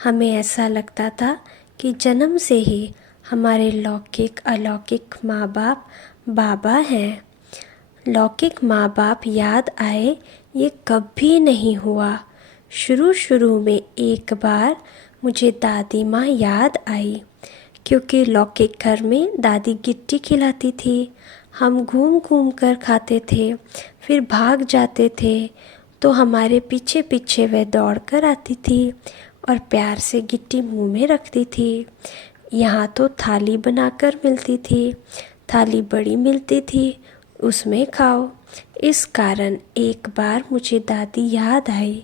हमें ऐसा लगता था कि जन्म से ही हमारे लौकिक अलौकिक माँ बाप बाबा हैं। लौकिक माँ बाप याद आए ये कभी नहीं हुआ। शुरू में एक बार मुझे दादी माँ याद आई, क्योंकि लौकिक घर में दादी गिट्टी खिलाती थी। हम घूम घूम कर खाते थे, फिर भाग जाते थे तो हमारे पीछे पीछे वह दौड़ कर आती थी और प्यार से गिट्टी मुंह में रखती थी। यहाँ तो थाली बनाकर मिलती थी, थाली बड़ी मिलती थी, उसमें खाओ। इस कारण एक बार मुझे दादी याद आई।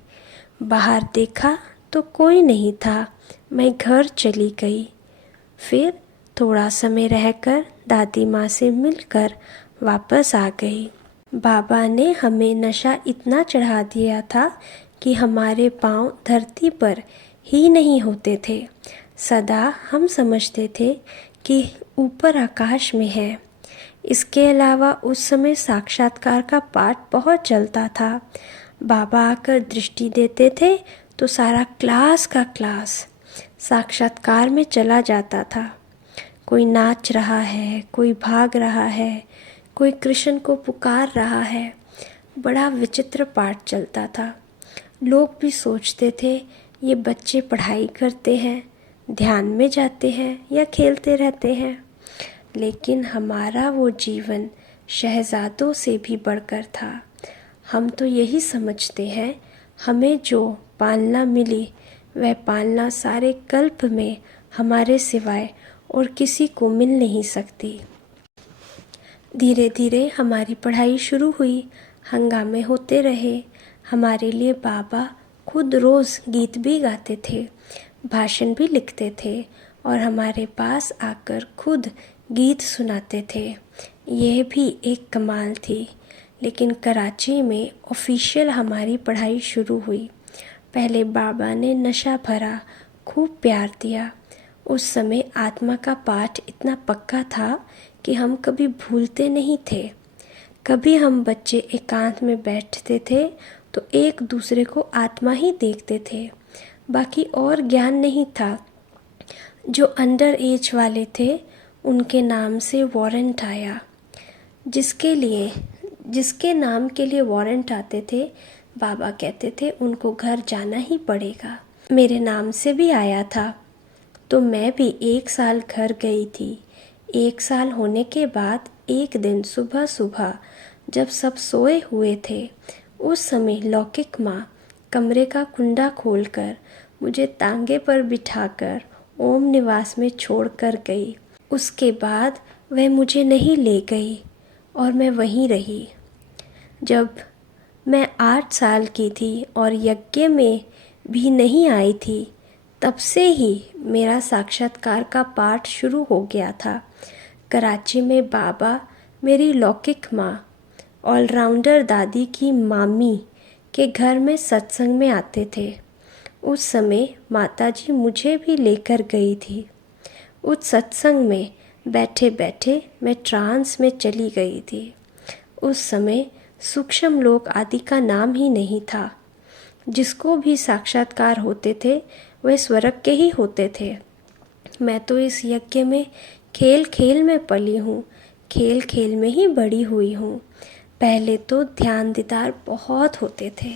बाहर देखा तो कोई नहीं था, मैं घर चली गई। फिर थोड़ा समय रहकर दादी माँ से मिलकर वापस आ गई। बाबा ने हमें नशा इतना चढ़ा दिया था कि हमारे पाँव धरती पर ही नहीं होते थे। सदा हम समझते थे कि ऊपर आकाश में है। इसके अलावा उस समय साक्षात्कार का पाठ बहुत चलता था। बाबा आकर दृष्टि देते थे तो सारा क्लास का क्लास साक्षात्कार में चला जाता था। कोई नाच रहा है, कोई भाग रहा है, कोई कृष्ण को पुकार रहा है। बड़ा विचित्र पाठ चलता था। लोग भी सोचते थे ये बच्चे पढ़ाई करते हैं, ध्यान में जाते हैं या खेलते रहते हैं। लेकिन हमारा वो जीवन शहजादों से भी बढ़कर था। हम तो यही समझते हैं हमें जो पालना मिली वह पालना सारे कल्प में हमारे सिवाय और किसी को मिल नहीं सकती। धीरे धीरे हमारी पढ़ाई शुरू हुई, हंगामे होते रहे। हमारे लिए बाबा खुद रोज़ गीत भी गाते थे, भाषण भी लिखते थे और हमारे पास आकर खुद गीत सुनाते थे। यह भी एक कमाल थी। लेकिन कराची में ऑफिशियल हमारी पढ़ाई शुरू हुई। पहले बाबा ने नशा भरा, खूब प्यार दिया। उस समय आत्मा का पाठ इतना पक्का था कि हम कभी भूलते नहीं थे। कभी हम बच्चे एकांत में बैठते थे तो एक दूसरे को आत्मा ही देखते थे, बाकी और ज्ञान नहीं था। जो अंडर एज वाले थे उनके नाम से वारंट आया। जिसके नाम के लिए वारंट आते थे, बाबा कहते थे उनको घर जाना ही पड़ेगा। मेरे नाम से भी आया था तो मैं भी 1 साल घर गई थी। 1 साल होने के बाद एक दिन सुबह सुबह जब सब सोए हुए थे, उस समय लौकिक माँ कमरे का कुंडा खोलकर मुझे तांगे पर बिठाकर ओम निवास में छोड़कर गई। उसके बाद वह मुझे नहीं ले गई और मैं वहीं रही। जब मैं 8 साल की थी और यज्ञ में भी नहीं आई थी, तब से ही मेरा साक्षात्कार का पाठ शुरू हो गया था। कराची में बाबा मेरी लौकिक माँ ऑलराउंडर दादी की मामी के घर में सत्संग में आते थे। उस समय माताजी मुझे भी लेकर गई थी। उस सत्संग में बैठे बैठे मैं ट्रांस में चली गई थी। उस समय सूक्ष्म लोक आदि का नाम ही नहीं था। जिसको भी साक्षात्कार होते थे वह स्वर्ग के ही होते थे। मैं तो इस यज्ञ में खेल खेल में पली हूँ, खेल खेल में ही बड़ी हुई हूँ। पहले तो ध्यान दीदार बहुत होते थे।